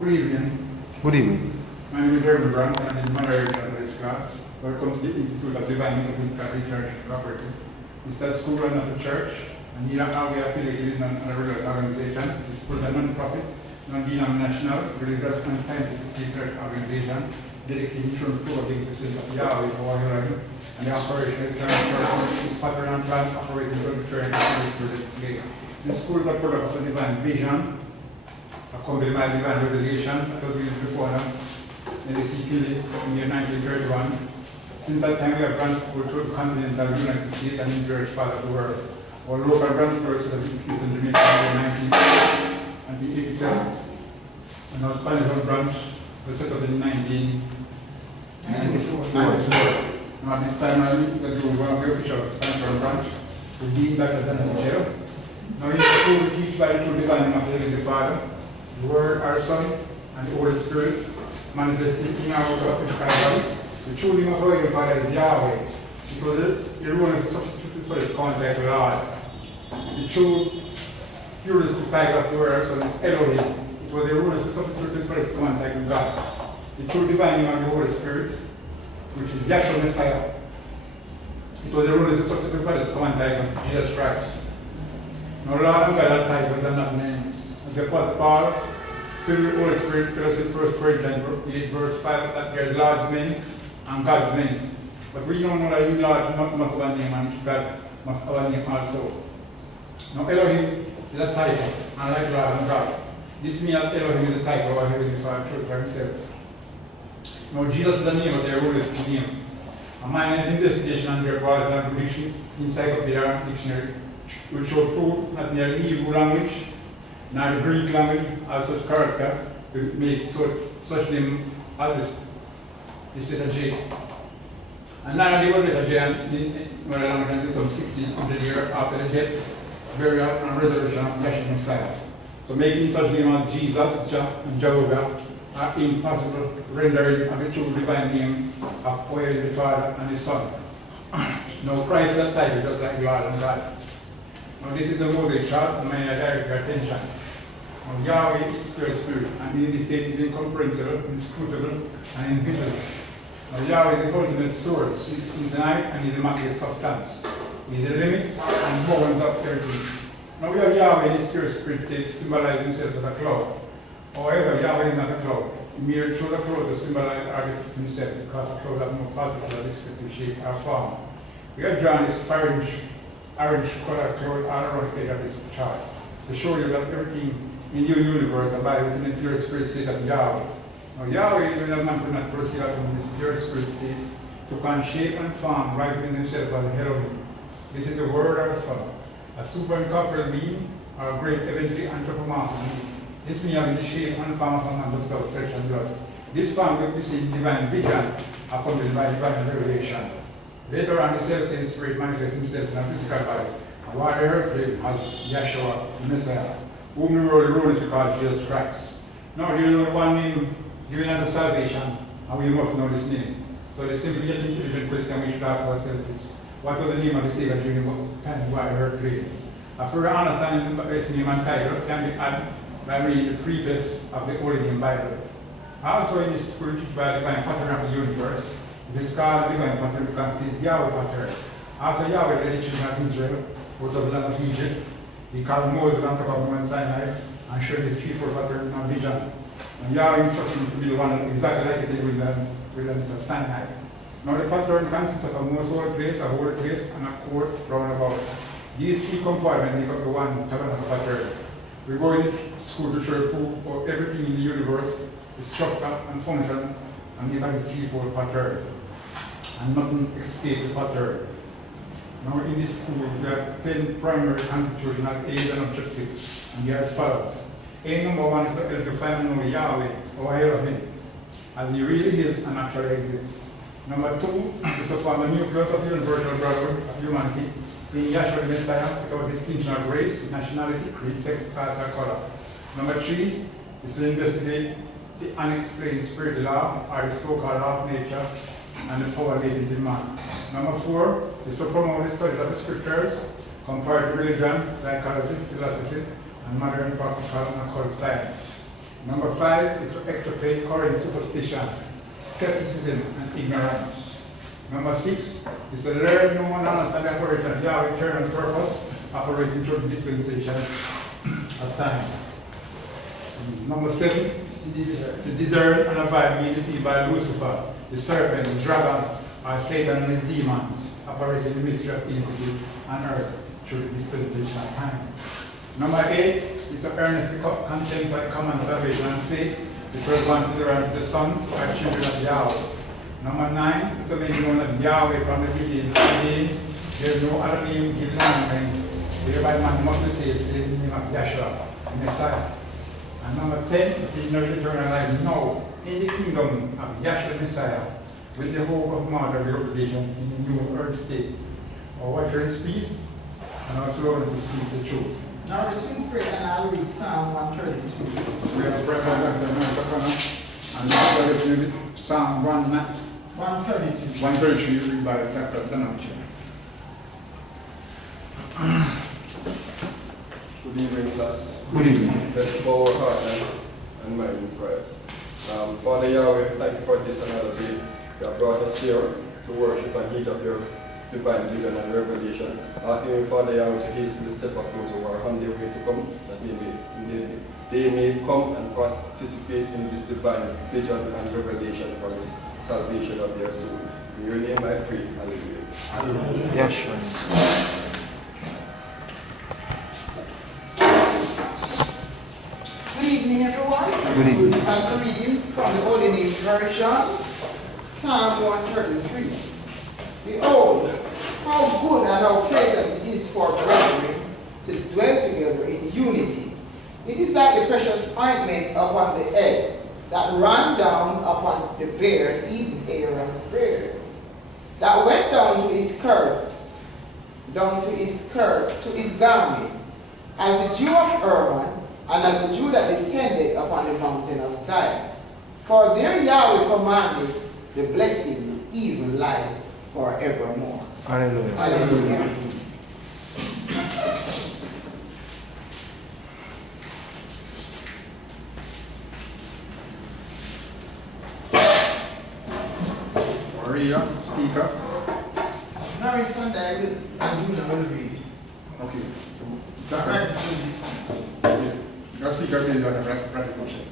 Good evening. Good evening. My name is Herman Brown and I'm in Moderation of this class. Welcome to the Institute of Divine Metaphysical Research Incorporated. It's a school and not a church, and here are we affiliated with a religious organization. This school is a non-profit, non-denominational, religious and scientific research organization dedicated to improve the existence of Yahweh for our learning, and the operation is pattern and plan operating to train the This school is a product of a divine vision, accompanied by divine revelation that was released before them in the CPD in the year 1931. Since that time, we have branch schools through the continental United States and in various parts of the world. Our local branch schools have increased in Jamaica in the 1987, and our Spanish branch was set up in 1994. Now, at this time, I think that you will be official Spanish branch, the Dean Dr. Radcliffe Mitchell. Now, in the school, we teach by the true divine of the Heavenly Father, the Word, our Son, and the Holy Spirit, manifested in our God in Christ. The true name of our Heavenly Father is Yahweh, because the rule is substituted for his contact with God. The true purest title of the Word, our Son, is Elohim, because the rule is substituted for his contact with God. The true divine name of the Holy Spirit, which is Yahshua Messiah, because the rule is substituted for his contact with Jesus Christ. Now, Lord and God are titles and not names. As the Apostle Paul, filled with the Holy Spirit, tells us in 1 Corinthians 8, verse 5, that there is Lord's name and God's name. But we don't know that you, Lord, must have a name and God must have a name also. Now, Elohim is a title, unlike Lord and God. This means that Elohim is a title of our Heavenly Father for himself. Now, Jesus is the name of their rulers name. A minor investigation and their body and prediction encyclopedia dictionary which show proof that neither the Hebrew language nor the Greek language has such character to make such name as this letter J. And neither the word letter J in our language until some 1600 years after the death, burial, and resurrection of Yahshua Messiah. So making such name as Jesus, Jah, and Jehovah are impossible rendering of the true divine name of our Heavenly Father and His Son. Now Christ is that title just like Lord and God. Now this is the Mosaic chart, and may I direct your attention. Now Yahweh is pure spirit, and in this state is incomprehensible, inscrutable, and invisible. Now Yahweh is the ultimate source, He is infinite and He is the immaculate substance. He is the limits and bounds of everything. Now we have Yahweh in His pure spirit state symbolizing Himself as a cloud. However, Yahweh is not a cloud. He merely chose a cloud to symbolize Himself, because a cloud has no particular descriptive shape or form. We have drawn this orange color cloud all around the edge of this chart to show you that everything in your universe abides within the pure spirit state of Yahweh. Now Yahweh, when a man could not proceed from this pure spirit state, took on shape and form right within himself as a Elohim. This is the Word of the Son, a super incorporeal being or a great heavenly anthropomorphic being. This means having the shape and form of a man without flesh and blood. This form will be seen in divine vision, accompanied by divine revelation. Later on, the self-same spirit manifests himself in a physical body, and what they heard him as Yahshua, the Messiah, whom the world erroneously called Jesus Christ. Now, there is only one name given unto salvation, and we must know this name. So the simple yet intelligent question we should ask ourselves is, what was the name of the Savior during the time what I heard praying? A further understanding of this name and title can be added by reading the preface of the Holy Name Bible. Also, in this spiritual by the divine pattern of the universe, it is called the divine pattern because it is Yahweh pattern. After Yahweh led the children of Israel out of the land of Egypt, He called Moses on top of Mount Sinai and showed His threefold pattern and vision. And Yahweh instructed him to build one exactly like it did with the of Sinai. Now the pattern consists of a most holy place, a holy place, and a court round about. These three compartments make up the one tabernacle pattern. We go in school to show proof of everything in the universe, the structure and function, and give us threefold pattern. And nothing escapes the pattern. Now in this school, we have 10 primary constitutional aims and objectives, and they are as follows. Aim number 1 is to help you find and know Yahweh, or Elohim, as He really is and actually exists. Number 2 is to form a nucleus of universal brotherhood of humanity, being Yahshua the Messiah without distinction of race, nationality, creed, sex, caste, or color. Number 3 is to investigate the unexplained spirit law, or the so-called law of nature, and the power latent in man. Number 4 is to promote the studies of the scriptures, comparative religion, psychology, philosophy, and modern practical and occult science. Number 5 is to extirpate current superstition, skepticism, and ignorance. Number 6 is to learn, know, and understand the operation of Yahweh's eternal purpose, operating through the dispensation of time. Number 7 is to discern and avoid being deceived by Lucifer, the serpent, the dragon, or Satan and his demons, operating the mystery of iniquity on earth through the dispensation of time. Number 8 is to earnestly contend by common salvation and faith, which corresponds to the right of the sons or children of Yahweh. Number 9 is to make known that Yahweh from the beginning. There is no other name given unto men, whereby man must be saved, in the name of Yahshua, the Messiah. And number 10 is to know eternal life now in the kingdom of Yahshua the Messiah, with the hope of martyr reputation in the new earth state. Our watcher is peace, and our slogan is to speak the truth. Now receive prayer and I'll read Psalm 132. We have a prayer from Dr. North, and now we're listening to Psalm 132. 133 read by Dr. North. Good evening, class. Good evening. Let's bow our heart and mind in prayers. Father Yahweh, thank you for this another day. You have brought us here to worship and heat up your divine vision and revelation. Asking you, Father Yahweh, to hasten the step of those who are on their way to come, that they may come and participate in this divine vision and revelation for the salvation of their soul. In your name I pray. Hallelujah. Hallelujah. Yes, sure. Good evening, everyone. Good evening. I'm reading from the Holy Name Version, Psalm 133. Behold, how good and how pleasant it is for brethren to dwell together in unity. It is like the precious ointment upon the head that ran down upon the beard, even Aaron's beard, that went down to his skirt, to his garment, as the dew of Hermon, and as the dew that descended upon the mountain of Zion. For there Yahweh commanded the blessings, even life forevermore. Hallelujah. Hallelujah. Maria, speaker. Mary Sunday and Juna will read. Okay, so Right Dr. through this. Your speaker will be Radcliffe Mitchell.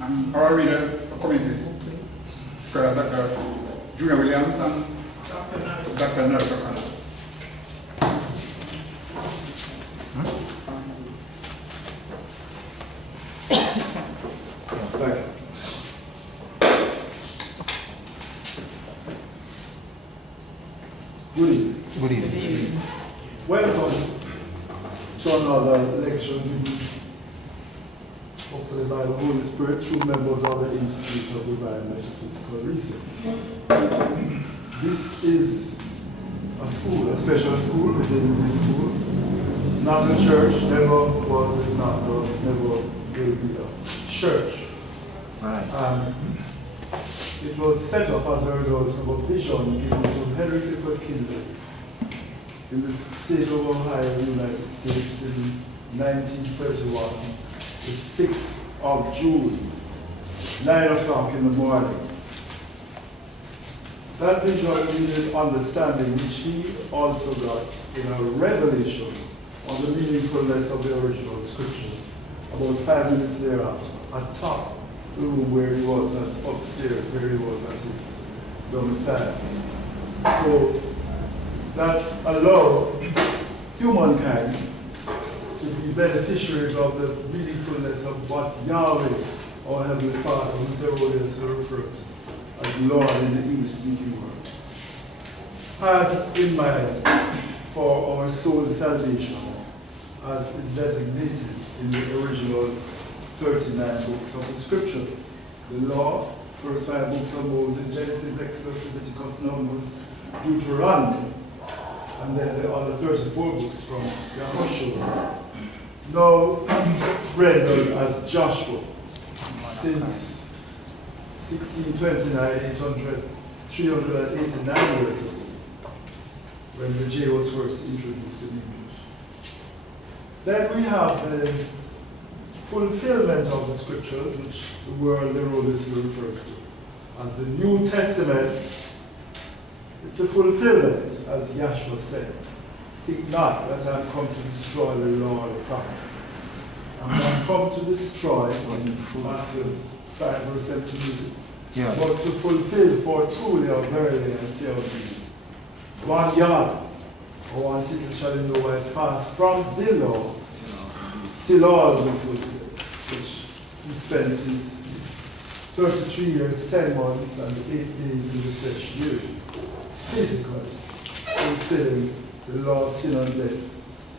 And our reader coming is Dr. Junior Williams and Dr. North O'Connor. Thank you. Good evening. Good evening. Welcome to another lecture given, hopefully by the Holy Spirit, through members of the Institute of Divine Metaphysical Research. This is a school, a special school within this school. It's not a church, never was, it's not, never will be a church. Right. It was set up as a result of a vision given to Henry Clifford Kinley in the state of Ohio, United States in 1931, the 6th of June, 9 o'clock in the morning. That vision needed understanding, which he also got in a revelation on the meaningfulness of the original scriptures about 5 minutes thereafter, atop the room where he was, that's upstairs, where he was at his domicile. So that allowed humankind to be beneficiaries of the meaningfulness of what Yahweh, our Heavenly Father, who's erroneous referred to as Lord in the English-speaking world, had in mind for our soul's salvation, as is designated in the original 39 books of the scriptures. The law, first 5 books of Moses, Genesis, Exodus, Leviticus, Numbers, Deuteronomy, and then the other 34 books from Yahushua, now rendered as Joshua, since 1629, 389 years ago, when the J was first introduced in English. Then we have the fulfillment of the scriptures, which the word Herodes refers to as the New Testament. It's the fulfillment, as Yahshua said. Think not that I am come to destroy the law of the prophets. I am come to destroy, Matthew 5 verse 17, but to fulfill, for truly or verily I say unto you, 1 yard, or 1 title shall in no wise pass from the law till all be fulfilled, which he spent his 33 years, 10 months, and 8 days in the flesh doing, physically fulfilling the law of sin and death,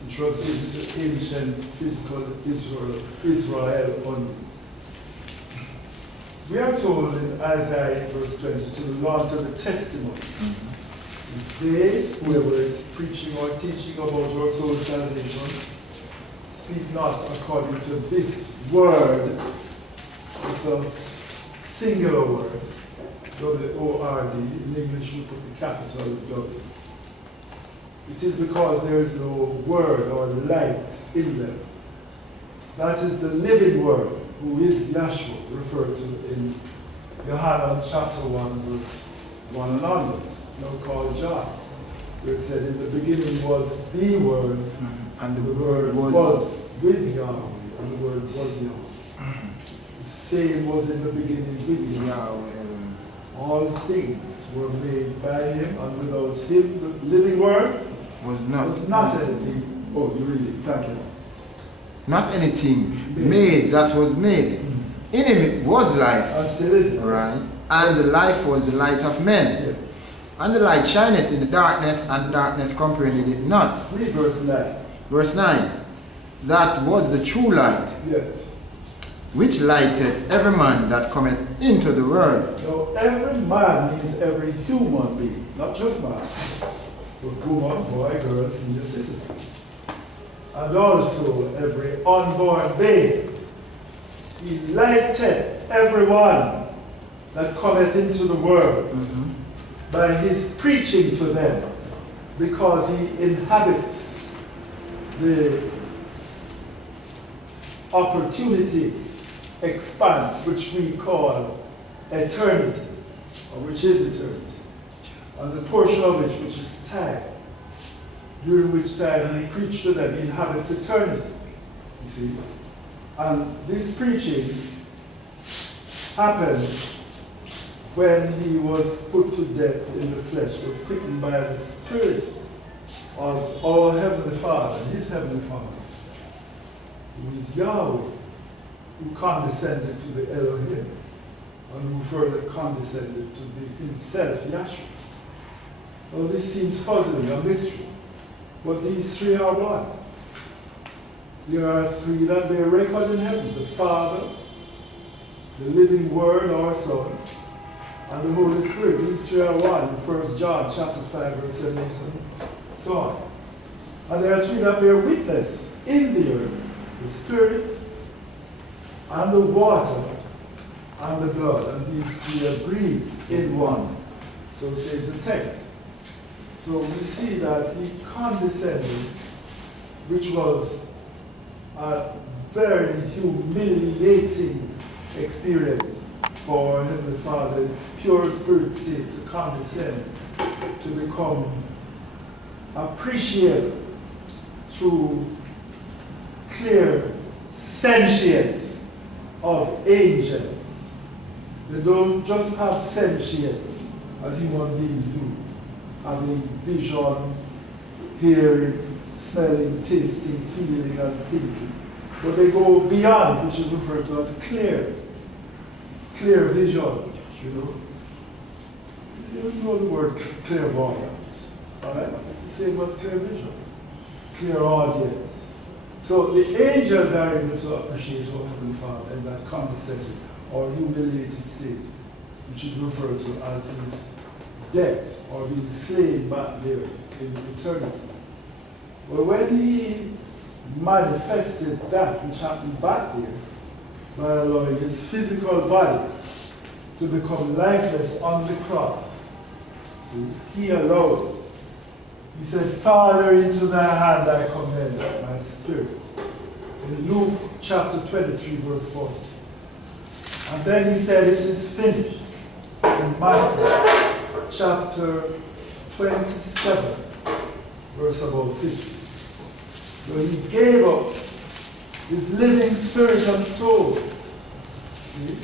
which was given to ancient physical Israel only. We are told in Isaiah 8 verse 20 to belong to the testimony. They, whoever is preaching or teaching about your soul salvation, speak not according to this word. It's a singular word, W-O-R-D. In English, we put the capital W. It is because there is no word or light in them. That is the living word, who is Yahshua, referred to in Yohanan chapter 1, verse 1 and onwards, now called John, where it said, in the beginning was the Word, and the Word was with Yahweh, and the Word was Yahweh. The same was in the beginning with Yahweh. All things were made by him, and without him, the living Word was not anything. Oh, you read it, thank you. Not anything made that was made. In him was life. And still is. Right. And the life was the light of men. Yes. And the light shineth in the darkness, and the darkness comprehended it not. Read verse 9. Verse 9. That was the true light, Yes. which lighteth every man that cometh into the world. Now, every man means every human being, not just man, but woman, boy, girl, senior citizen. And also every unborn babe. He lighteth everyone that cometh into the world by his preaching to them, because he inhabits the opportunity expanse which we call eternity, or which is eternity, and the portion of it which is time, during which time he preached to them. He inhabits eternity, you see. And this preaching happened when he was put to death in the flesh, but quickened by the Spirit of our Heavenly Father, his Heavenly Father, who is Yahweh, who condescended to the Elohim, and who further condescended to the himself, Yahshua. Well, this seems puzzling, a mystery, but these three are one. There are three that bear record in heaven: the Father, the living Word, our Son, and the Holy Spirit. These three are one in 1 John chapter 5, verse 7, and so on. And there are three that bear witness in the earth: the Spirit, and the water, and the blood. And these three agree in one. So says the text. So we see that he condescended, which was a very humiliating experience for our Heavenly Father, pure spirit state, to condescend, to become appreciated through clear sentience of angels. They don't just have sentience as human beings do, having vision, hearing, smelling, tasting, feeling, and thinking. But they go beyond, which is referred to as clear vision, you know. You know the word clairvoyance, all right? It's the same as clear vision, clear audience. So the angels are able to appreciate our Heavenly Father in that condescending or humiliated state, which is referred to as his death or being slain back there in eternity. Well, when he manifested that which happened back there by allowing his physical body to become lifeless on the cross, see, he allowed. He said, Father, into thy hand I commend my spirit. In Luke chapter 23, verse 46. And then he said, it is finished. In Micah, chapter 27, verse about 50. When he gave up his living spirit and soul. See?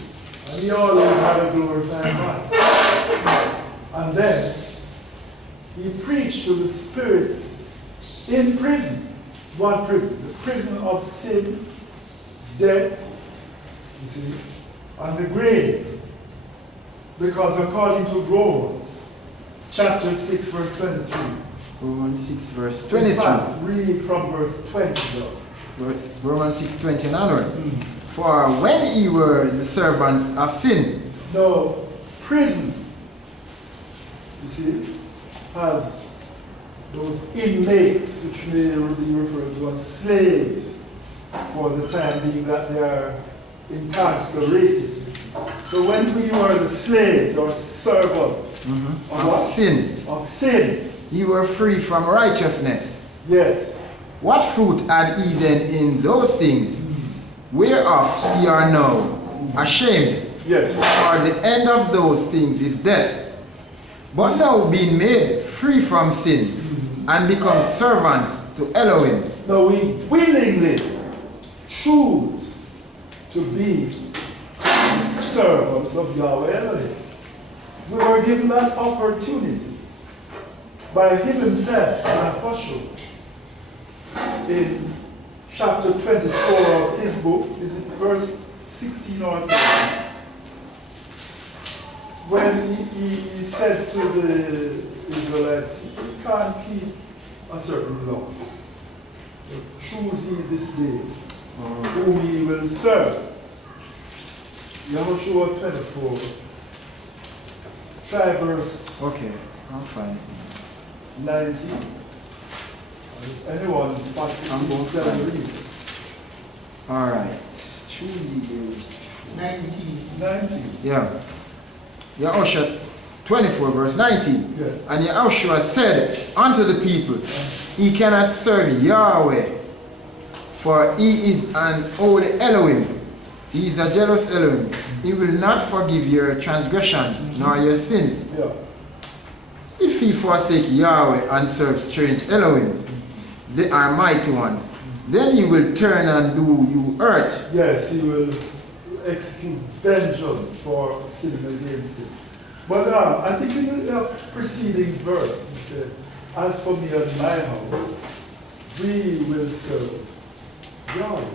And he always had a glorified body. And then he preached to the spirits in prison. What prison? The prison of sin, death, you see, and the grave. Because according to Romans, chapter 6, verse 23. Romans 6 verse In 23. fact, read from verse 20 though. Romans 6:20 and onward. For when ye were the servants of sin, No, prison, you see, has those inmates, which may be referred to as slaves, for the time being that they are incarcerated. So when we were the slaves or servants of of what? sin, Of sin, ye were free from righteousness. yes. What fruit had ye then in those things, whereof ye are now ashamed? Yes. For the end of those things is death. But now being made free from sin, and become servants to Elohim. Now we willingly choose to be the servants of Yahweh Elohim. We were given that opportunity by him himself, an apostle, in chapter 24 of his book. Is it verse 16 or 13? When he said to the Israelites, you can't keep a certain law. Choose ye this day whom ye will serve. Yahushua 24. Try verse Okay, I'm fine. 19. Anyone spots it, I'm going instead of read. Alright. Truly, 19. 19. yeah. Yahushua 24 verse 19. Yeah. And Yahushua said unto the people, he cannot serve Yahweh, for he is an holy Elohim. He is a jealous Elohim. He will not forgive your transgression nor your sins. Yeah. If he forsake Yahweh and serve strange Elohim, they are mighty ones, then he will turn and do you hurt. Yes, he will execute vengeance for sinning against him. But I think in the preceding verse, he said, as for me and my house, we will serve Yahweh.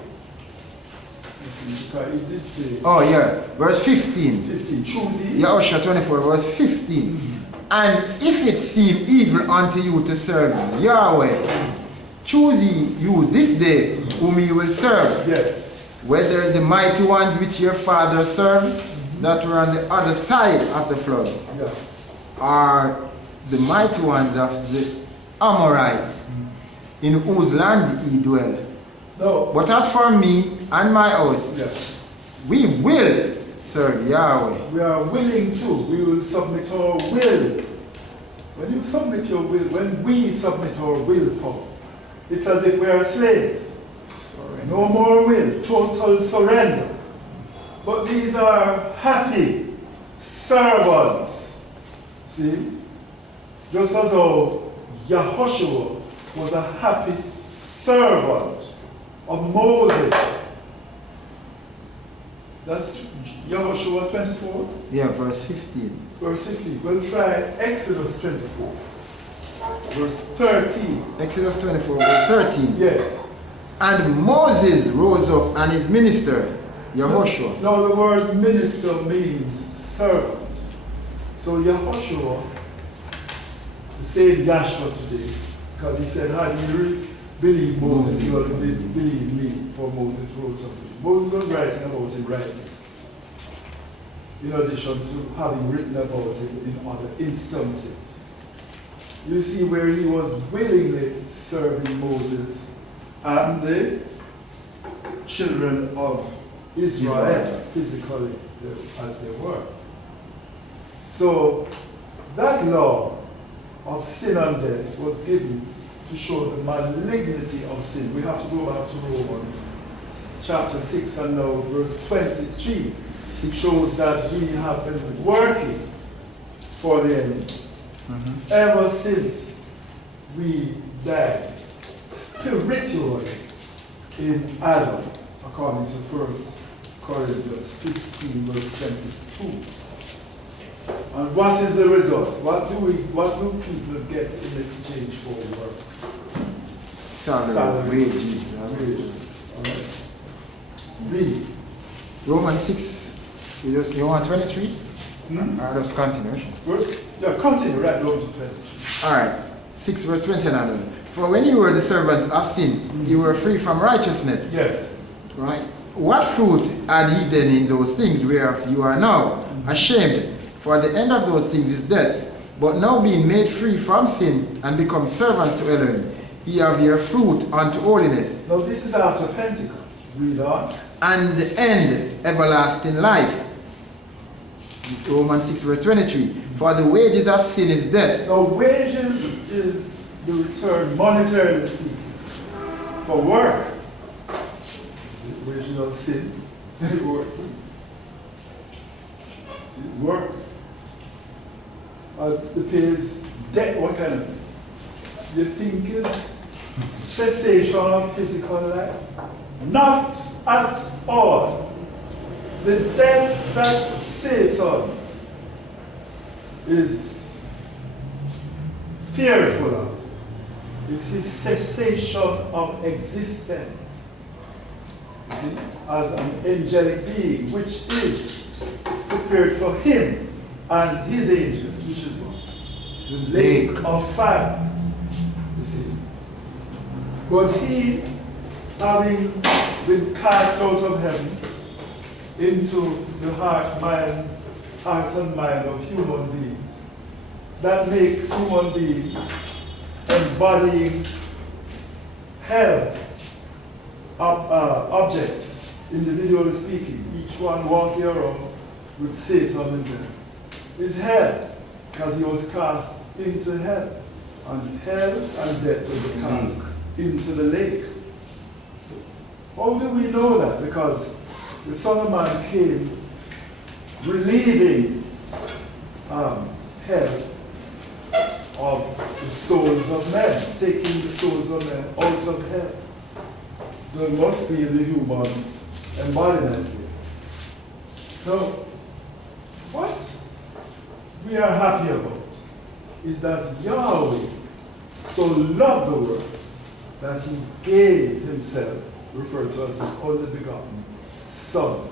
You see, because he did say, Oh yeah, verse 15. 15, choose ye. Yahushua 24 verse 15. And if it seem evil unto you to serve Yahweh, choose ye you this day whom ye will serve, Yes. whether the mighty ones which your father served, that were on the other side of the flood, Yeah. or the mighty ones of the Amorites, in whose land ye dwell. No. But as for me and my house, Yes. we will serve Yahweh. We are willing to. We will submit our will. When you submit your will, when we submit our willpower, it's as if we are slaves. No more will, total surrender. But these are happy servants. See? Just as how Yahushua was a happy servant of Moses. That's Yahushua 24, Yeah, verse 15. verse 15. We'll try Exodus 24, verse 13. Exodus 24 verse 13. Yes. And Moses rose up and his minister, Yahushua. No, the word minister means servant. So Yahushua, the same Yahshua today, because he said, how do you believe Moses? You will believe me, for Moses wrote something. Moses was writing about him writing, in addition to having written about him in other instances. You see where he was willingly serving Moses and the children of Israel, physically as they were. So that law of sin and death was given to show the malignity of sin. We have to go back to Romans chapter 6 and now verse 23 shows that we have been working for the enemy ever since we died spiritually in Adam, according to 1 Corinthians 15 verse 22. And what is the result? What do people get in exchange for work? Salary, wages. Wages. All right. Read. Romans 6, you want 23? Hmm? Or just continuation? Verse? Yeah, continue right down to 23. Alright, 6 verse 29. For when you were the servants of sin, you were free from righteousness. Yes. Right? What fruit are ye then in those things whereof you are now ashamed? For the end of those things is death. But now being made free from sin and become servants to Elohim, ye have your fruit unto holiness. Now this is after Pentecost. Read on. And the end, everlasting life. Romans 6 verse 23. For the wages of sin is death. Now wages is the return, monetarily speaking, for work. See, wages of sin, work. See, work. The pay is debt. What kind of? You think is cessation of physical life? Not at all. The death that Satan is fearful of is his cessation of existence. You see, as an angelic being, which is prepared for him and his angels, which is what? The lake of fire. You see. But he, having been cast out of heaven into the heart and mind of human beings, that makes human beings embodying hell objects, individually speaking, each one walking around with Satan in them. Is hell, because he was cast into hell, and hell and death will be cast into the lake. How do we know that? Because the Son of Man came relieving hell of the souls of men, taking the souls of men out of hell. So it must be the human embodiment here. Now, what we are happy about is that Yahweh so loved the world that he gave himself, referred to as his only begotten Son,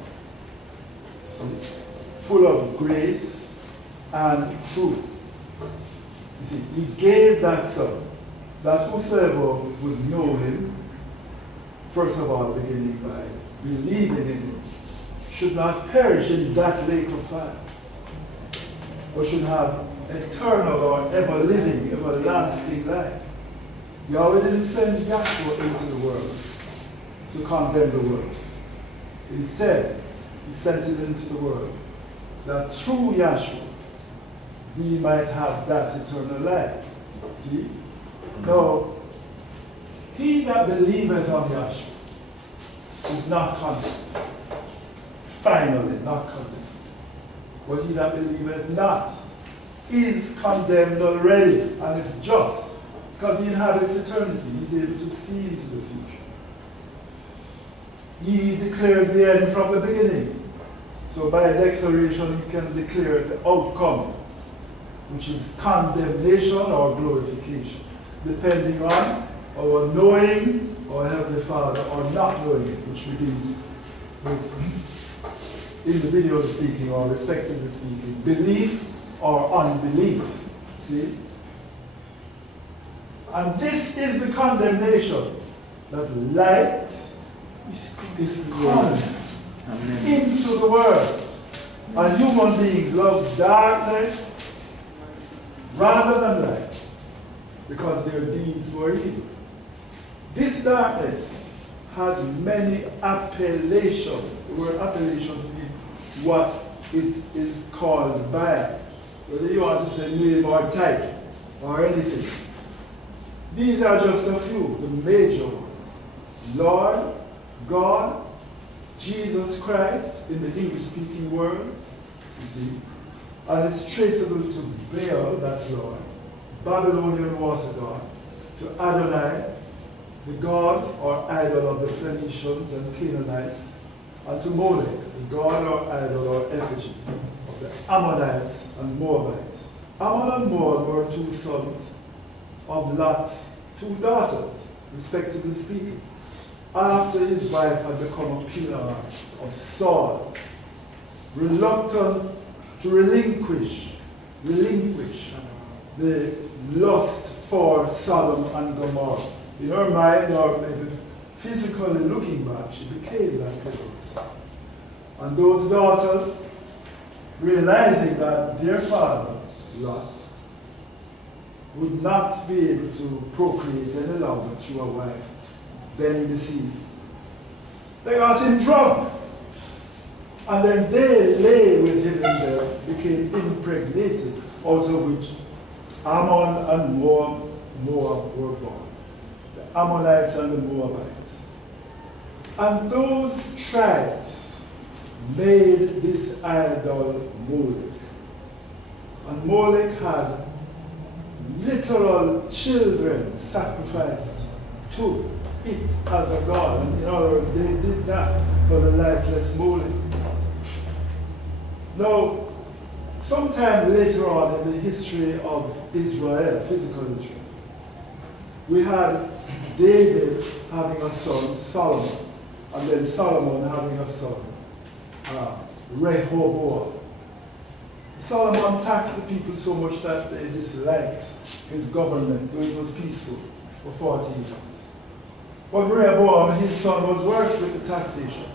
full of grace and truth. You see, he gave that Son, that whosoever would know him, first of all beginning by believing in him, should not perish in that lake of fire, but should have eternal or ever-living, everlasting life. Yahweh didn't send Yahshua into the world to condemn the world. Instead, he sent it into the world that through Yahshua we might have that eternal life. See? Now, he that believeth on Yahshua is not condemned. Finally, not condemned. But he that believeth not is condemned already, and is just, because he inhabits eternity. He's able to see into the future. He declares the end from the beginning. So by declaration, he can declare the outcome, which is condemnation or glorification, depending on our knowing our Heavenly Father or not knowing it, which begins with individually speaking or respectively speaking, belief or unbelief. See? And this is the condemnation, that light is come into the world. And human beings love darkness rather than light, because their deeds were evil. This darkness has many appellations. The word appellations mean what it is called by. Whether you want to say name or type or anything. These are just a few, the major ones. Lord, God, Jesus Christ in the English-speaking world, you see, and it's traceable to Baal, that's Lord, Babylonian water god, to Adonai, the god or idol of the Phoenicians and Canaanites, and to Molech, the god or idol or effigy of the Ammonites and Moabites. Ammon and Moab were two sons of Lot's two daughters, respectively speaking, after his wife had become a pillar of salt, reluctant to relinquish the lust for Sodom and Gomorrah. In her mind, or maybe physically looking back, she became like Lot's. And those daughters, realizing that their father, Lot, would not be able to procreate any longer through a wife, then deceased, they got him drunk. And then they lay with him in there, became impregnated, out of which Ammon and Moab were born. The Ammonites and the Moabites. And those tribes made this idol Molech. And Molech had literal children sacrificed to it as a god. And in other words, they did that for the lifeless Molech. Now, sometime later on in the history of Israel, physical Israel, we had David having a son, Solomon, and then Solomon having a son, Rehoboam. Solomon taxed the people so much that they disliked his government, though it was peaceful for 40 years. But Rehoboam, his son, was worse with the taxation.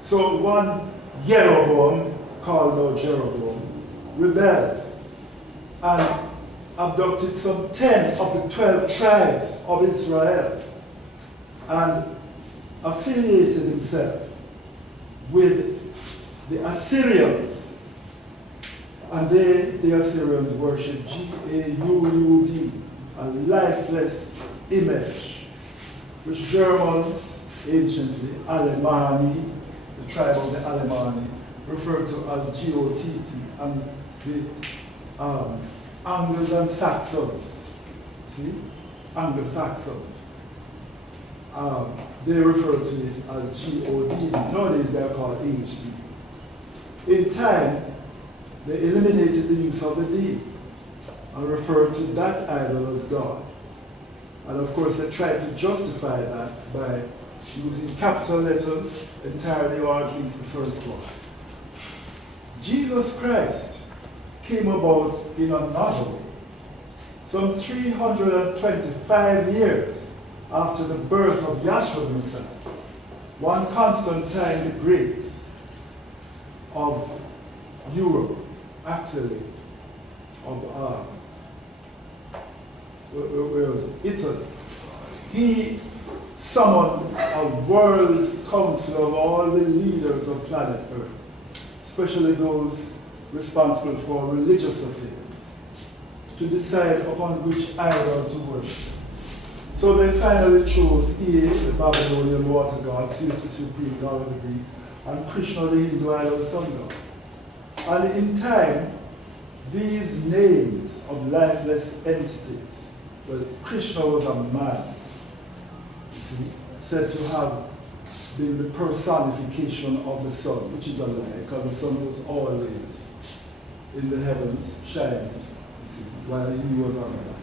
So one Jeroboam, called now Jeroboam, rebelled and abducted some 10 of the 12 tribes of Israel and affiliated himself with the Assyrians. And the Assyrians worshipped G-A-U-U-D, a lifeless image, which Germans anciently, Alemanni, the tribe of the Alemanni, referred to as G-O-T-T, and the Angles and Saxons, see, Anglo-Saxons, they refer to it as G-O-D-D. Nowadays they are called English people. In time, they eliminated the use of the D and referred to that idol as God. And of course they tried to justify that by using capital letters entirely, or at least the first one. Jesus Christ came about in another way. Some 325 years after the birth of Yahshua the Messiah, one Constantine the Great of Europe, actually, of where was it? Italy. He summoned a world council of all the leaders of planet Earth, especially those responsible for religious affairs, to decide upon which idol to worship. So they finally chose Ea, the Babylonian water god, Zeus the supreme god of the Greeks, and Krishna, the Hindu idol sun god. And in time, these names of lifeless entities, well, Krishna was a man, you see, said to have been the personification of the sun, which is a lie, because the sun was always in the heavens shining, you see, while he was on earth.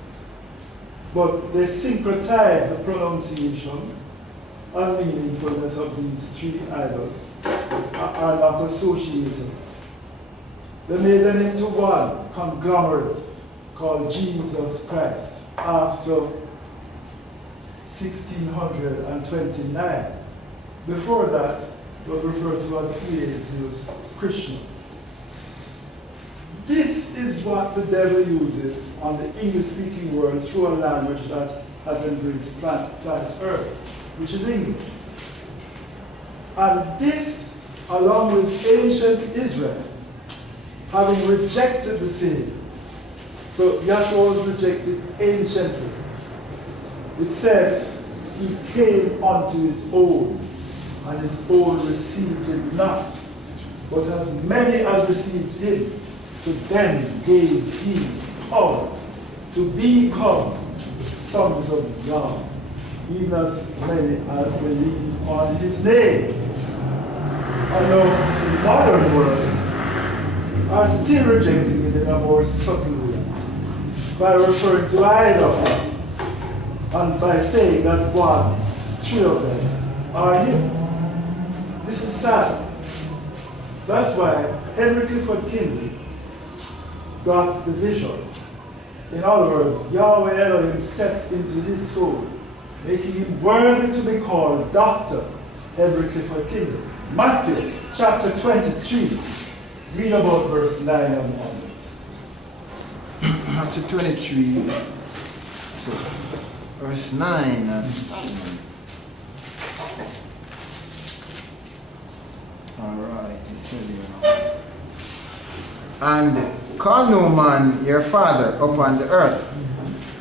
But they syncretized the pronunciation and meaningfulness of these three idols, but are not associated. They made them into one conglomerate called Jesus Christ after 1629. Before that, it was referred to as Zeus Krishna. This is what the devil uses on the English-speaking world through a language that has embraced planet Earth, which is English. And this, along with ancient Israel, having rejected the Savior. So Yahshua was rejected anciently. It said he came unto his own, and his own received him not. But as many as received him, to them gave he power to become the sons of God, even as many as believe on his name. And now the modern world are still rejecting it in a more subtle way by referring to idols and by saying that one, three of them are him. This is sad. That's why Henry Clifford Kinley got the vision. In other words, Yahweh Elohim stepped into his soul, making him worthy to be called Dr. Henry Clifford Kinley. Matthew chapter 23, read about verse 9 and onwards. Matthew 23, so verse 9 and all right, it says here. And call no man your father upon the earth,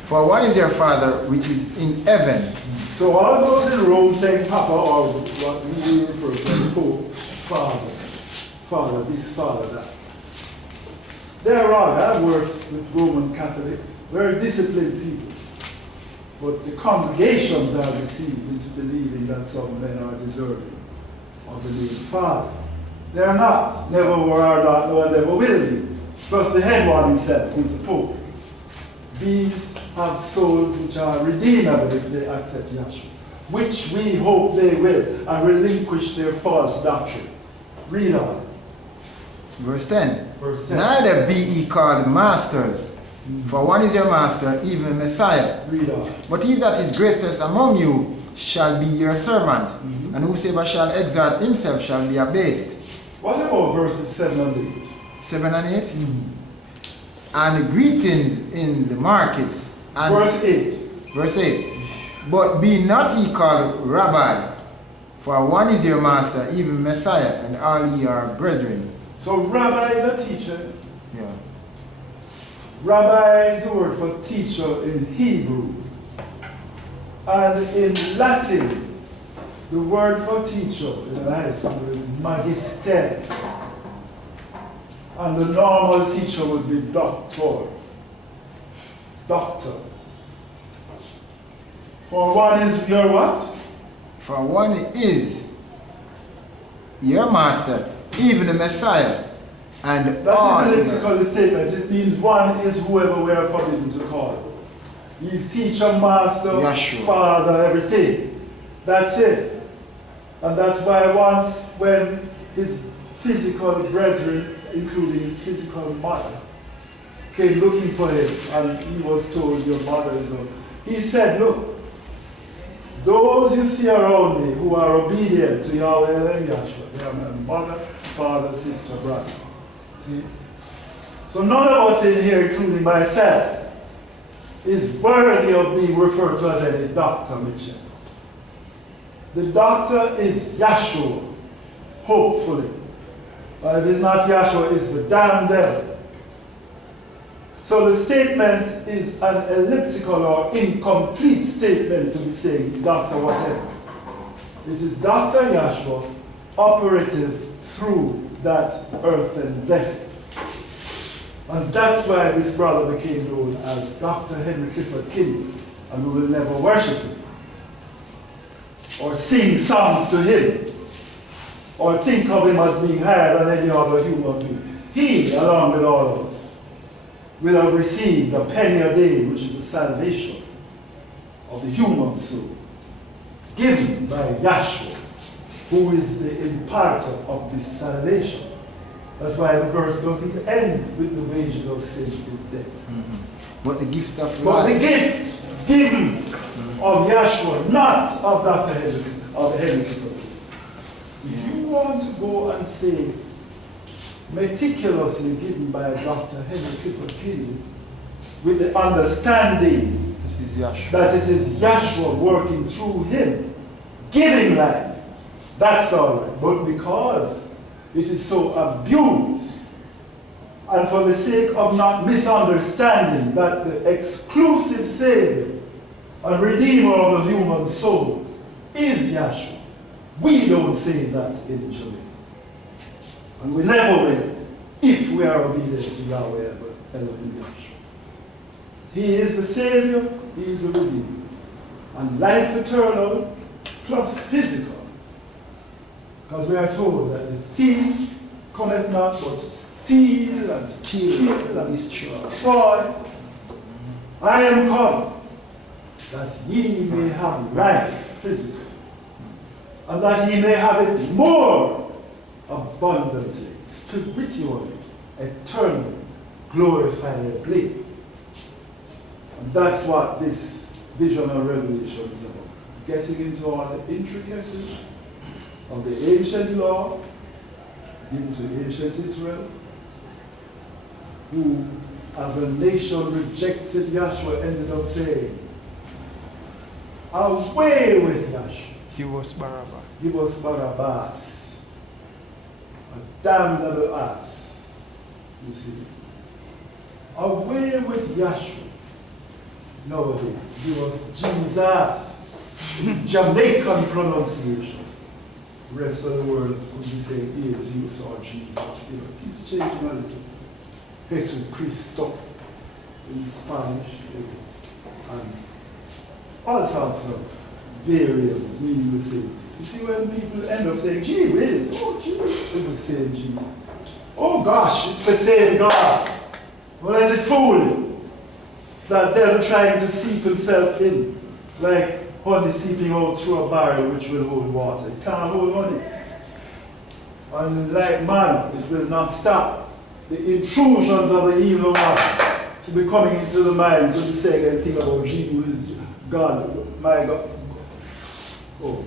for one is your Father which is in heaven. So all those in Rome saying Papa, or what we refer to as Pope, Father this, Father that. They're wrong. I've worked with Roman Catholics, very disciplined people. But the congregations are deceived into believing that some men are deserving of the name Father. They are not. Never were, are not, nor never will be. Plus the head one himself, who is the Pope. These have souls which are redeemable if they accept Yahshua, which we hope they will, and relinquish their false doctrines. Read on. Verse 10. Verse 10. Neither be ye called masters, for one is your master, even the Messiah. Read on. But he that is greatest among you shall be your servant, and whosoever shall exalt himself shall be abased. What about verses 7 and 8? 7 and 8. And greetings in the markets. And Verse 8. Verse 8. But be not ye called Rabbi, for one is your master, even Messiah, and all ye are brethren. So rabbi is a teacher. Yeah. Rabbi is the word for teacher in Hebrew. And in Latin, the word for teacher in the high school is magister. And the normal teacher would be doctor. Doctor. For one is your what? For one is your master, even the Messiah, and all. That is elliptical statement. It means one is whoever we are forbidden to call. He's teacher, master, Yahshua. father, everything. That's it. And that's why once when his physical brethren, including his physical mother, came looking for him and he was told your mother is a... He said, look, those you see around me who are obedient to Yahweh and Yahshua, they are my mother, father, sister, brother. See? So none of us in here, including myself, is worthy of being referred to as any Dr. Mitchell. The doctor is Yahshua, hopefully. But if it's not Yahshua, it's the damn devil. So the statement is an elliptical or incomplete statement to be saying Dr. whatever. It is Dr. Yahshua operative through that earthen vessel. And that's why this brother became known as Dr. Henry Clifford Kinley, and we will never worship him, or sing songs to him, or think of him as being higher than any other human being. He, along with all of us, will have received a penny a day, which is the salvation of the human soul, given by Yahshua, who is the imparter of this salvation. That's why the verse doesn't end with the wages of sin is death. But the gift of But life. the gift given of Yahshua, not of Dr. Henry, of Henry Clifford. If you want to go and say, meticulously given by Dr. Henry Clifford Kinley, with the understanding This is Yahshua. that it is Yahshua working through him, giving life, that's all right. But because it is so abused, and for the sake of not misunderstanding that the exclusive Savior and Redeemer of the human soul is Yahshua, We don't say that in Jamaica. And we never will if we are obedient to Yahweh Elohim Yahshua. He is the Savior, He is the Redeemer. And life eternal plus physical. Because we are told that the thief cometh not but to steal and to kill and destroy. I am come that ye may have life physical, and that ye may have it more abundantly, spiritually, eternally, glorifiably. And that's what this vision and revelation is about. Getting into all the intricacies of the ancient law given to ancient Israel, who as a nation rejected Yahshua, ended up saying, away with Yahshua. He was Barabbas. He was Barabbas, a damned little ass, you see. Away with Yahshua. Nowadays, he was Jesus, Jamaican pronunciation. The rest of the world could be saying Jesus or Jesus. You know, it keeps changing a little. Jesus Cristo in Spanish, and all sorts of variants meaning the same thing. You see, when people end up saying, gee whiz, oh gee, it's the same Jesus. Oh gosh, it's the same God. Well, let it fool you. That devil trying to seep himself in, like honey seeping out through a barrel which will hold water. It can't hold honey. And in like manner, it will not stop the intrusions of the evil one to be coming into the mind to be saying anything about Jesus, God, my God. Oh.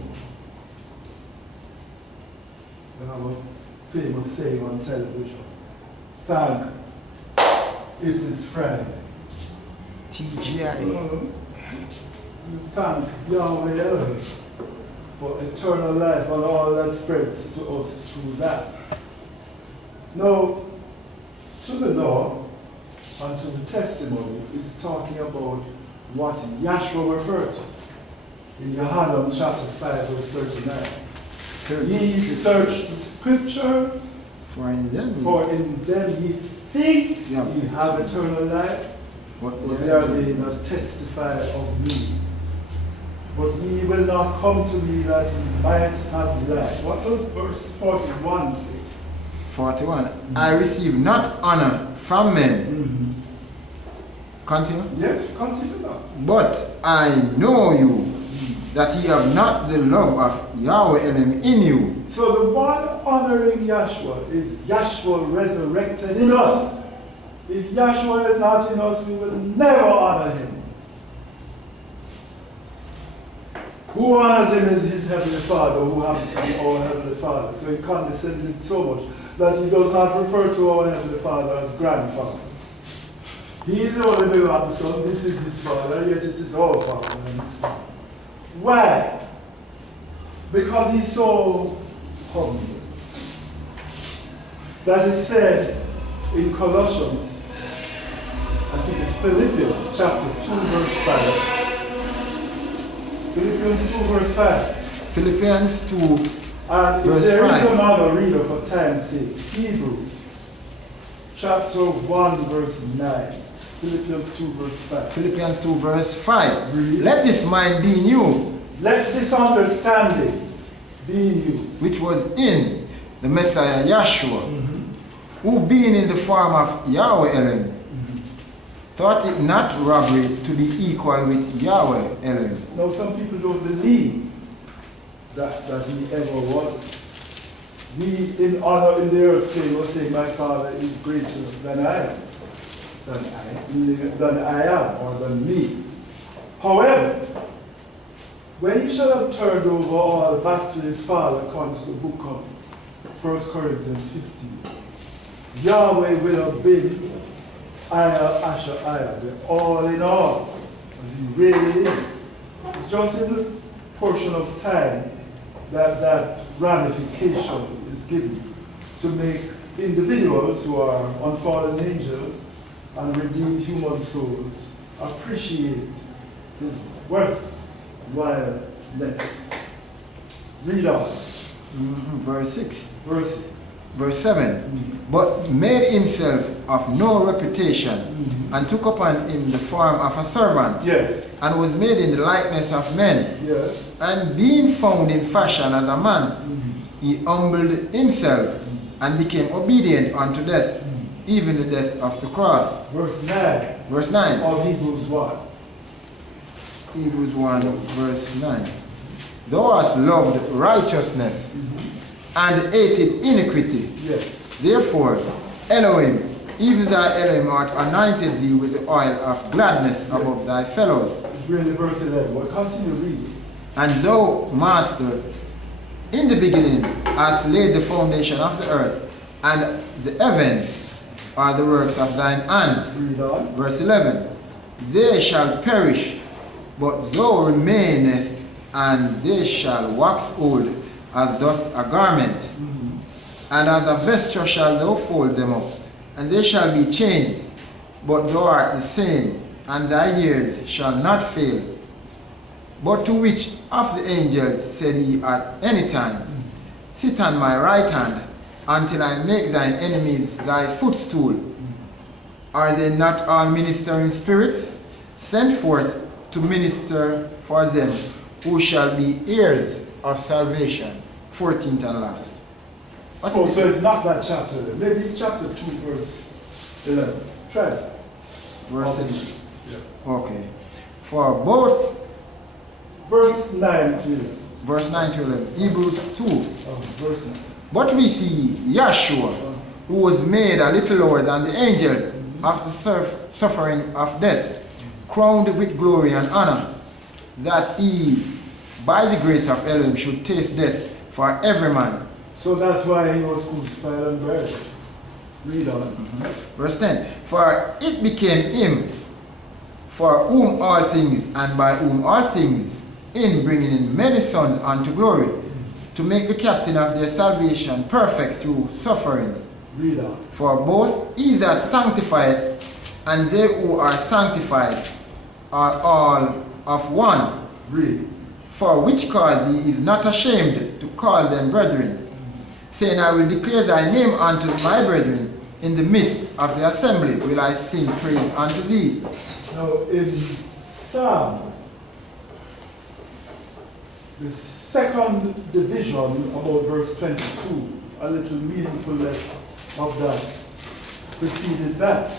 They have a famous saying on television. Thank it is Friday. TGI. You thank Yahweh Elohim for eternal life and all that spreads to us through that. Now, to the law and to the testimony is talking about what Yahshua referred to in Yohanan chapter 5 verse 39. Ye search the scriptures, For in them ye think Yeah. ye have eternal life, but they are they that testify of me. But ye will not come to me that ye might have life. What does verse 41 say? 41. I receive not honor from men. Continue. Yes, continue now. But I know you, that ye have not the love of Yahweh Elohim in you. So the one honoring Yahshua is Yahshua resurrected in us. If Yahshua is not in us, we will never honor him. Who honors him is his heavenly Father, who happens to be our heavenly Father. So he condescended so much that he does not refer to our heavenly Father as grandfather. He is the only begotten Son, this is his Father, yet it is our Father and his Father. Why? Because he's so humble. That is said in Colossians, I think it's Philippians chapter 2 verse 5. Philippians 2 verse 5. Philippians 2 And if verse there 5. is another reader for time's sake, Hebrews chapter 1 verse 9. Philippians 2 verse 5. Philippians 2 verse 5. Read. Let this mind be in you, Let this understanding be in you. which was in the Messiah Yahshua, who being in the form of Yahweh Elohim, thought it not robbery to be equal with Yahweh Elohim. Now some people don't believe that he ever was. We in honor in the earth plane will say my Father is greater than I am. Than I am or than me. However, when he shall have turned over all back to his Father, according to the book of 1 Corinthians 15, Yahweh will have been Aya, Asher, Aya, the all in all, as he really is. It's just in the portion of time that that ramification is given to make individuals who are unfallen angels and redeemed human souls appreciate his worthwhileness. Read on. Verse 6. Verse 6. Verse 7. But made himself of no reputation, and took upon him the form of a servant, Yes. and was made in the likeness of men. Yes. And being found in fashion as a man, he humbled himself, and became obedient unto death, even the death of the cross. Verse 9 Verse 9. of Hebrews 1. Hebrews 1, verse 9. Thou hast loved righteousness and hated iniquity. Yes. Therefore, Elohim, even thy Elohim art anointed thee with the oil of gladness above thy fellows. Really, verse 11. Well, continue reading. And thou, Master, in the beginning hast laid the foundation of the earth, and the heavens are the works of thine hands. Read on. Verse 11. They shall perish, but thou remainest, and they shall wax old as doth a garment. And as a vesture shall thou fold them up, and they shall be changed, but thou art the same, and thy years shall not fail. But to which of the angels said he at any time, Sit on my right hand, until I make thine enemies thy footstool? Are they not all ministering spirits, sent forth to minister for them who shall be heirs of salvation? 14th and last. What Oh, is so it? it's not that chapter. Maybe it's chapter 2, verse 11. Try it. Verse Okay. 11. Yeah. Okay. For both, Verse 9 to 11. verse 9 to 11, Hebrews 2. Verse 9. But we see Yahshua, who was made a little lower than the angels after suffering of death, crowned with glory and honor, that he, by the grace of Elohim, should taste death for every man. So that's why he was crucified and buried. Read on. Verse 10. For it became him, for whom all things, and by whom all things, in bringing in many sons unto glory, to make the captain of their salvation perfect through sufferings. Read on. For both he that sanctifieth and they who are sanctified are all of one. Read. For which cause he is not ashamed to call them brethren, saying, I will declare thy name unto my brethren. In the midst of the assembly will I sing praise unto thee. Now in Psalm, the second division about verse 22, a little meaningfulness of that preceded that.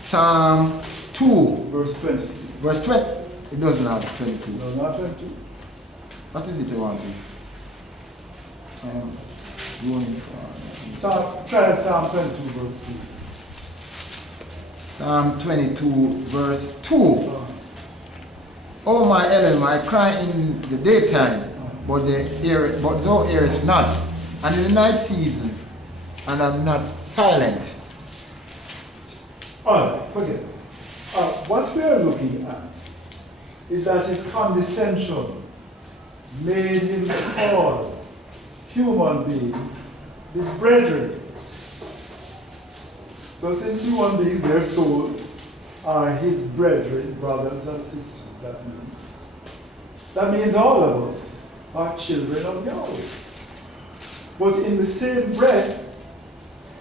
Psalm 2, Verse 22. verse 20. It doesn't have 22. No, not 22. What is it you want to? Going for Try Psalm 22, verse 2. Psalm 22, verse 2. O my Elohim, I cry in the daytime, but thou hearest not, and in the night season, and am not silent. Alright, forget it. What we are looking at is that his condescension made him call human beings his brethren. So since human beings, their soul, are his brethren, brothers and sisters, that means all of us are children of Yahweh. But in the same breath,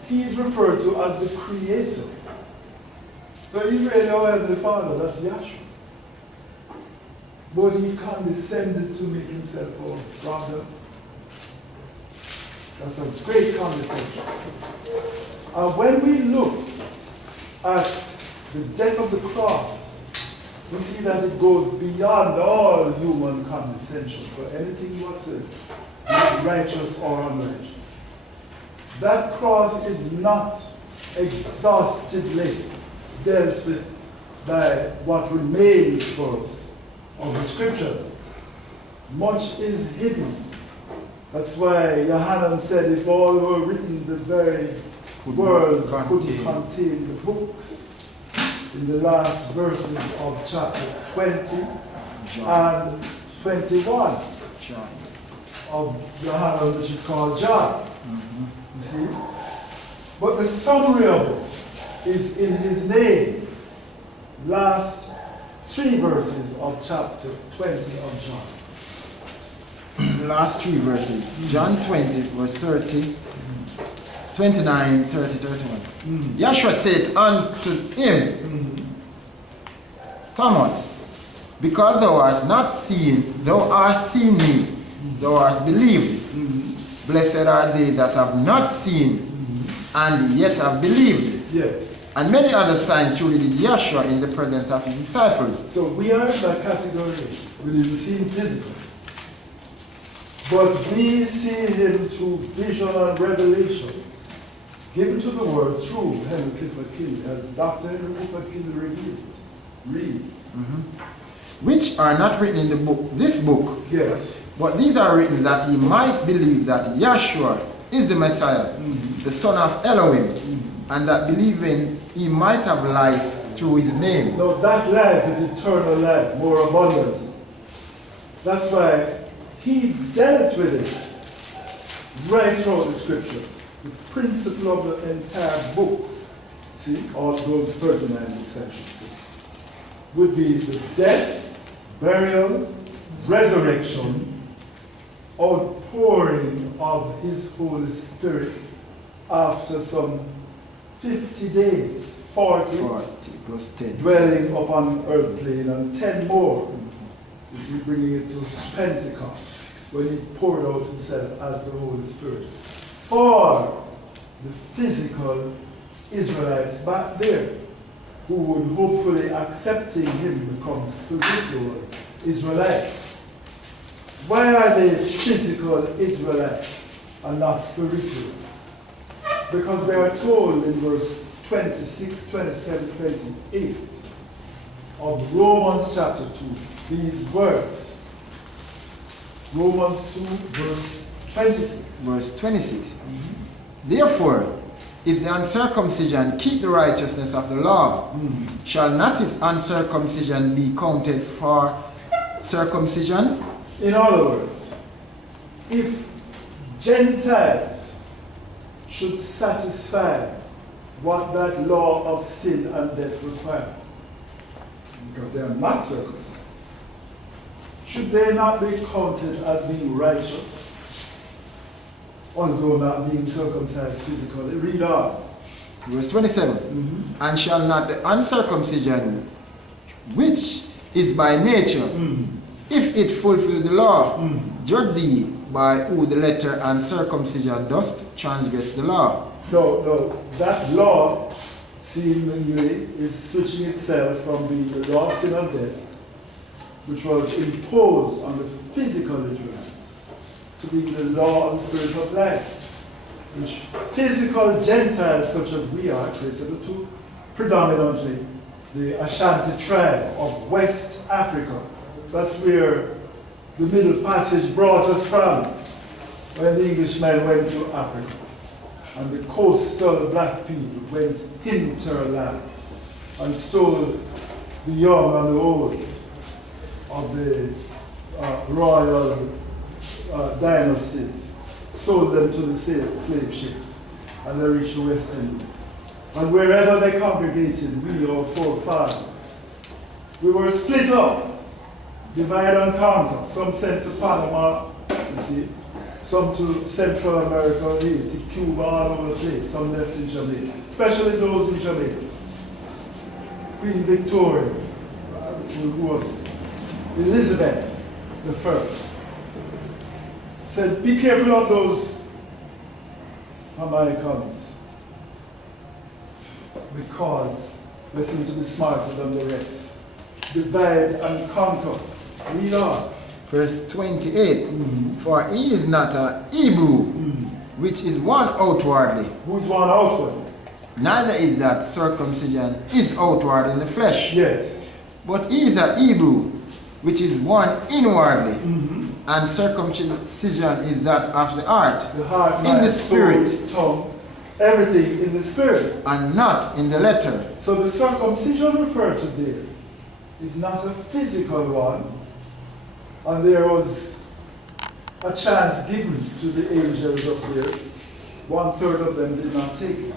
he is referred to as the creator. So he's really our Heavenly Father, that's Yahshua. But he condescended to make himself our brother. That's a great condescension. When we look at the death of the cross, we see that it goes beyond all human condescension for anything whatsoever, righteous or unrighteous. That cross is not exhaustively dealt with by what remains for us of the scriptures. Much is hidden. That's why Yohanan said, if all were written, the very world couldn't contain the books. In the last verses of chapter 20 and 21 of Yohanan, which is called John. You see? But the summary of it is in his name. Last 3 verses of chapter 20 of John. last three verses. John 20, verse 30, 29, 30, 31. Yahshua said unto him, Thomas, because thou hast not seen, thou hast seen me, thou hast believed. Blessed are they that have not seen and yet have believed. Yes. And many other signs truly did Yahshua in the presence of his disciples. So we are in that category. We didn't see him physically. But we see him through vision and revelation, given to the world through Radcliffe Mitchell, as Dr. Radcliffe Mitchell revealed. Read. Which are not written in the book, this book, Yes. but these are written that ye might believe that Yahshua is the Messiah, the Son of Elohim, and that believing he might have life through his name. No, that life is eternal life, more abundant. That's why he dealt with it right throughout the scriptures. The principle of the entire book, see, all those 39 sections, see, would be the death, burial, resurrection, outpouring of his Holy Spirit after some 50 days, 40, 40 plus 10. dwelling upon earth plane, and 10 more. You see, bringing it to Pentecost, when he poured out himself as the Holy Spirit for the physical Israelites back there, who would hopefully accepting him become spiritual Israelites. Why are they physical Israelites and not spiritual? Because they are told in verse 26, 27, 28 of Romans chapter 2, these words. Romans 2, verse 26. Verse 26. Therefore, if the uncircumcision keep the righteousness of the law, shall not his uncircumcision be counted for circumcision? In other words, if Gentiles should satisfy what that law of sin and death requires, because they are not circumcised, should they not be counted as being righteous, although not being circumcised physically? Read on. Verse 27. And shall not the uncircumcision, which is by nature, if it fulfill the law, judge thee by who the letter and circumcision dost transgress the law? No, that law seemingly is switching itself from being the law of sin and death, which was imposed on the physical Israelites, to being the law of the spirit of life, which physical Gentiles such as we are traceable to predominantly the Ashanti tribe of West Africa. That's where the Middle Passage brought us from when the Englishmen went to Africa. And the coastal black people went hinterland and stole the young and the old of the royal dynasties, sold them to the slave ships, and they reached the West Indies. And wherever they congregated, we, our forefathers, we were split up, divide and conquer. Some sent to Panama, you see, some to Central America, Haiti, Cuba, all over the place. Some left in Jamaica, especially those in Jamaica. Queen Victoria, who was it? Elizabeth the First said, be careful of those Americans, because they seem to be smarter than the rest. Divide and conquer. Read on. Verse 28. For he is not a Hebrew, which is one outwardly. Who's one outwardly? Neither is that circumcision is outward in the flesh. Yes. But he is a Hebrew, which is one inwardly. And circumcision is that of the heart, The heart, in mind, the spirit, soul, tongue, everything in the spirit. and not in the letter. So the circumcision referred to there is not a physical one, and there was a chance given to the angels up there. 1/3 of them did not take it.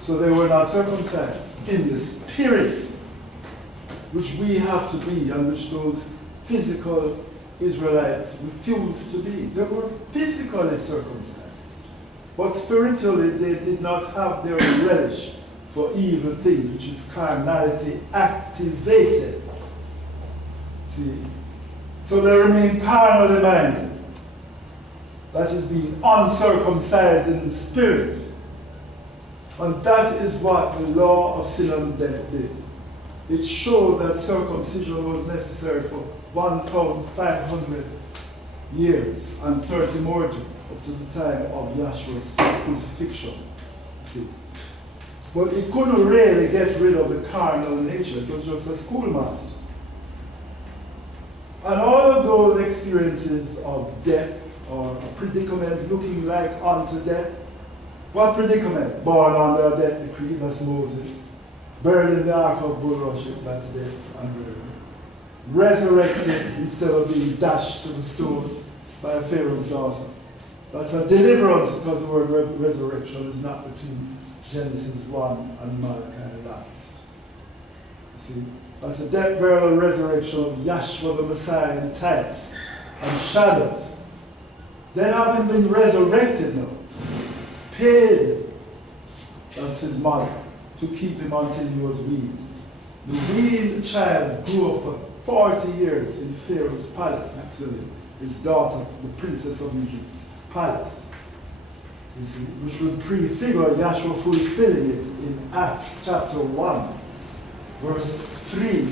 So they were not circumcised in the spirit, which we have to be, and which those physical Israelites refused to be. They were physically circumcised. But spiritually, they did not have their relish for evil things, which is carnality activated. See? So they remain carnally minded. That is being uncircumcised in the spirit. And that is what the law of sin and death did. It showed that circumcision was necessary for 1,500 years and 30 more up to the time of Yahshua's crucifixion. See? But it couldn't really get rid of the carnal nature. It was just a schoolmaster. And all of those experiences of death or a predicament looking like unto death. What predicament? Born under a death decree, that's Moses. Buried in the ark of bulrushes, that's death and burial. Resurrected instead of being dashed to the stones by Pharaoh's daughter. That's a deliverance, because the word resurrection is not between Genesis 1 and Malachi last. You see? That's a death, burial, and resurrection of Yahshua the Messiah in types and shadows. Then having been resurrected now, paid, that's his mother, to keep him until he was weaned. The weaned child grew up for 40 years in Pharaoh's palace, actually, his daughter, the princess of Egypt's palace. You see, which would prefigure Yahshua fulfilling it in Acts chapter 1, verse 3,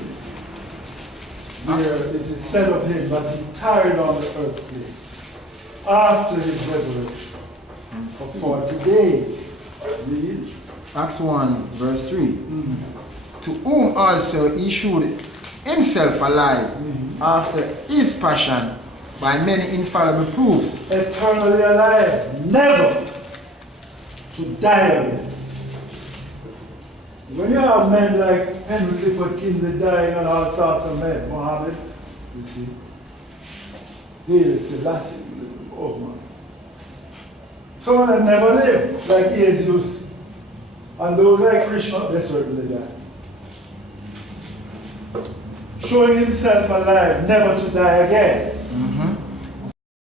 where it is said of him that he tarried on the earthquake after his resurrection for 40 days. Read. Acts 1, verse 3. To whom also he showed himself alive after his passion by many infallible proofs. Eternally alive, never to die again. When you have men like Henry Clifford Kinley dying and all sorts of men, Mohammed, you see, Haile Selassie, oh man. Some of them never live, like Jesus. And those like Krishna, they certainly die. Showing himself alive, never to die again.